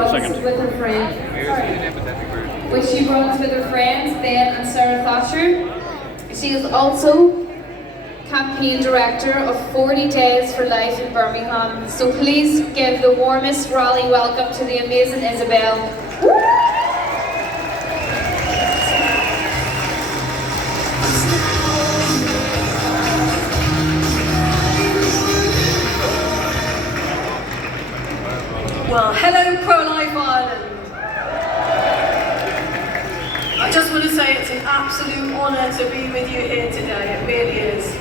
With her friend, which she runs with her friends Ben and Sarah Thatcher. She is also campaign director of 40 Days for Life in Birmingham. So please give the warmest rally welcome to the amazing Isabel. Well, hello Pro-Life Ireland. I just want to say it's an absolute honour to be with you here today, it really is.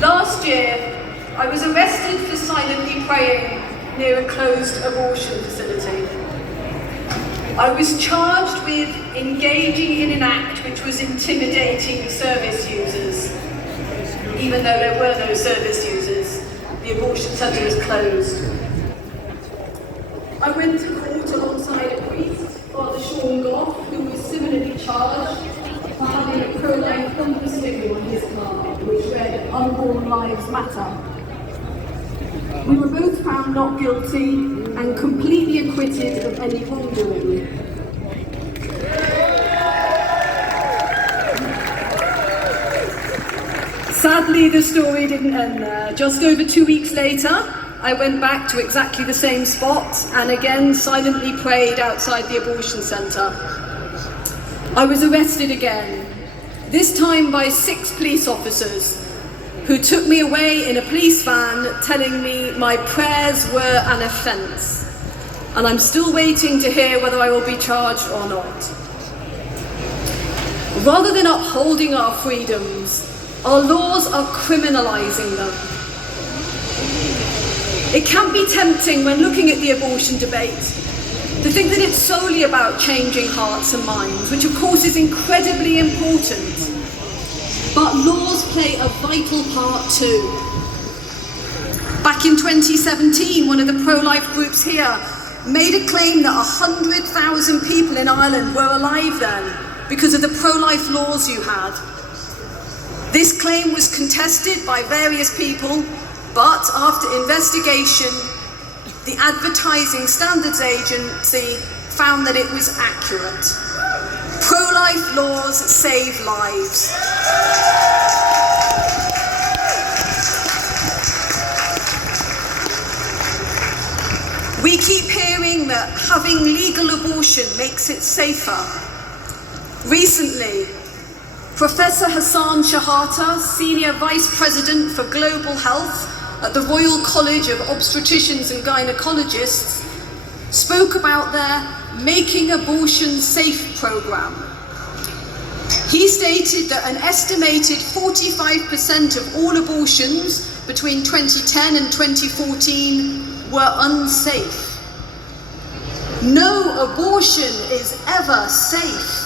Last year, I was arrested for silently praying near a closed abortion facility. I was charged with engaging in an act which was intimidating service users. Even though there were no service users, the abortion centre was closed. I went to court alongside a priest, Father Sean Goff, who was similarly charged for having a pro-life bumper sticker on his car, which read, "Unborn Lives Matter." We were both found not guilty and completely acquitted of any wrongdoing. Sadly, the story didn't end there. Just over 2 weeks later, I went back to exactly the same spot and again silently prayed outside the abortion centre. I was arrested again, this time by 6 police officers who took me away in a police van telling me my prayers were an offence, and I'm still waiting to hear whether I will be charged or not. Rather than upholding our freedoms, our laws are criminalising them. It can be tempting when looking at the abortion debate to think that it's solely about changing hearts and minds, which of course is incredibly important. But laws play a vital part too. Back in 2017, one of the pro-life groups here made a claim that 100,000 people in Ireland were alive then because of the pro-life laws you had. This claim was contested by various people, but after investigation, the Advertising Standards Agency found that it was accurate. Pro-life laws save lives. We keep hearing that having legal abortion makes it safer. Recently, Professor Hassan Shahata, Senior Vice President for Global Health at the Royal College of Obstetricians and Gynecologists, spoke about their Making Abortion Safe programme. He stated that an estimated 45% of all abortions between 2010 and 2014 were unsafe. No abortion is ever safe.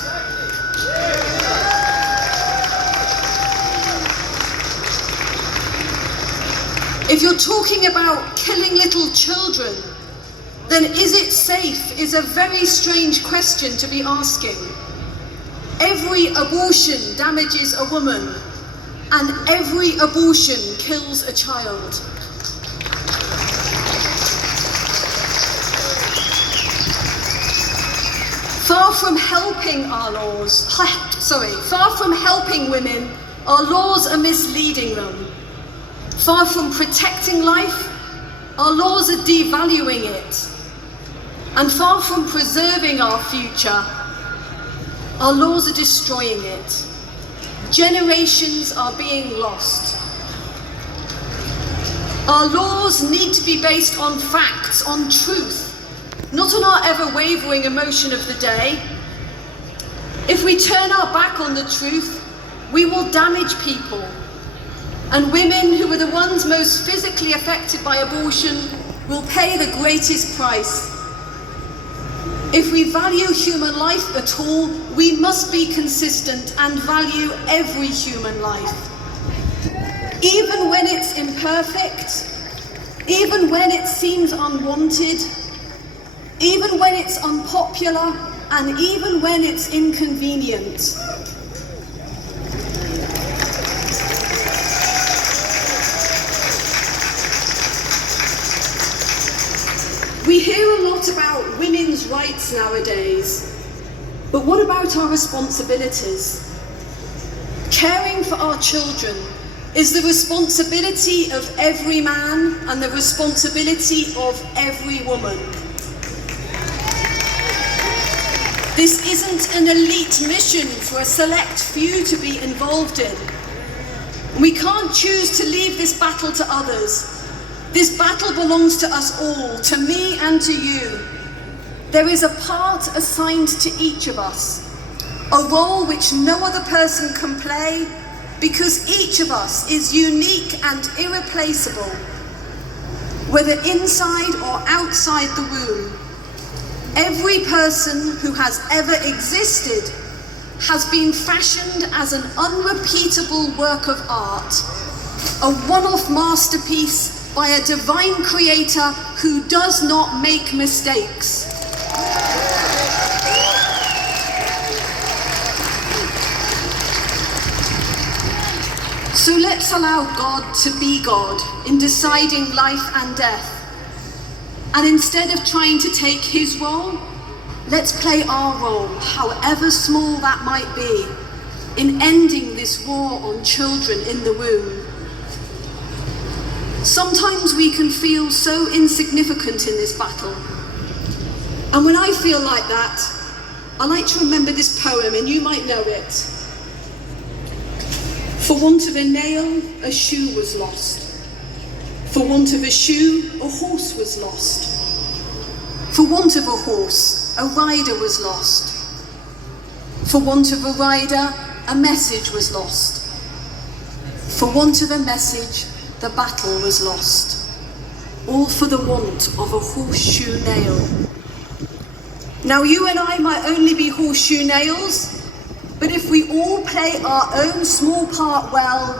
If you're talking about killing little children, then is it safe is a very strange question to be asking. Every abortion damages a woman, and every abortion kills a child. Far from helping women, our laws are misleading them. Far from protecting life, our laws are devaluing it. And far from preserving our future, our laws are destroying it. Generations are being lost. Our laws need to be based on facts, on truth, not on our ever-wavering emotion of the day. If we turn our back on the truth, we will damage people. And women, who are the ones most physically affected by abortion, will pay the greatest price. If we value human life at all, we must be consistent and value every human life. Even when it's imperfect, even when it seems unwanted, even when it's unpopular, and even when it's inconvenient. We hear a lot about women's rights nowadays, but what about our responsibilities? Caring for our children is the responsibility of every man and the responsibility of every woman. This isn't an elite mission for a select few to be involved in. We can't choose to leave this battle to others. This battle belongs to us all, to me and to you. There is a part assigned to each of us, a role which no other person can play, because each of us is unique and irreplaceable, whether inside or outside the womb. Every person who has ever existed has been fashioned as an unrepeatable work of art, a one-off masterpiece by a divine creator who does not make mistakes. So let's allow God to be God in deciding life and death. And instead of trying to take his role, let's play our role, however small that might be, in ending this war on children in the womb. Sometimes we can feel so insignificant in this battle. And when I feel like that, I like to remember this poem, and you might know it. For want of a nail, a shoe was lost. For want of a shoe, a horse was lost. For want of a horse, a rider was lost. For want of a rider, a message was lost. For want of a message, the battle was lost. All for the want of a horseshoe nail. Now you and I might only be horseshoe nails, but if we all play our own small part well,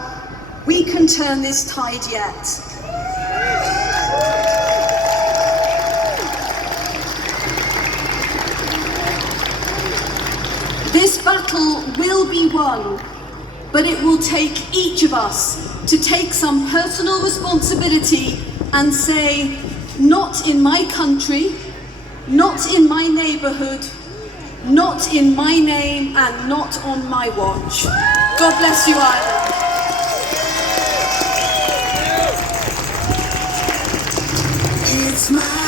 we can turn this tide yet. This battle will be won, but it will take each of us to take some personal responsibility and say, not in my country, not in my neighbourhood, not in my name, and not on my watch. God bless you, Ireland. It's my